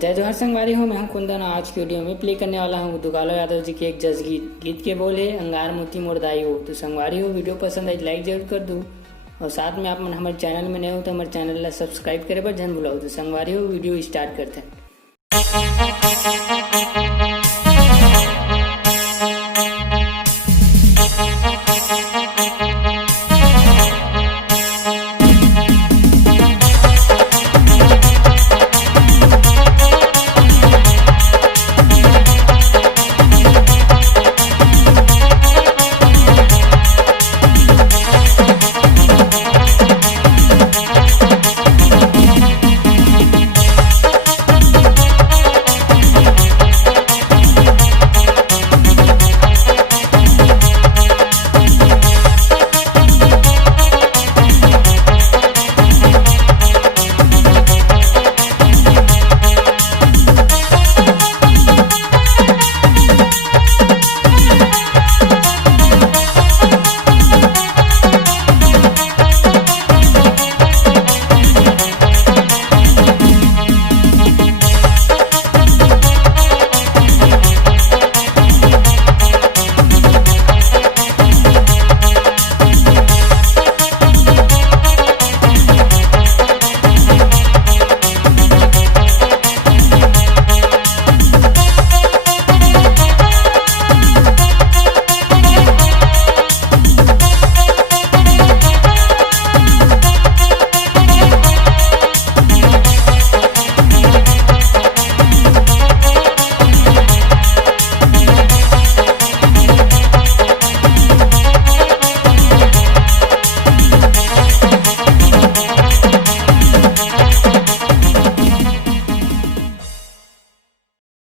जय जोहर संगवारी हो, मैं हूं कुंदन। आज की वीडियो में प्ले करने वाला हूं दुगालो यादव जी के एक जज गीत के बोल है अंगार मोती मोरदाई हो। तो संगवारी हो, वीडियो पसंद आई लाइक जरूर कर दो और साथ में आप हमारे चैनल में नए हो तो हमारे चैनल ला सब्सक्राइब करे पर जन भुलाओ। तो संगवारी हो, वीडियो स्टार्ट करते हैं।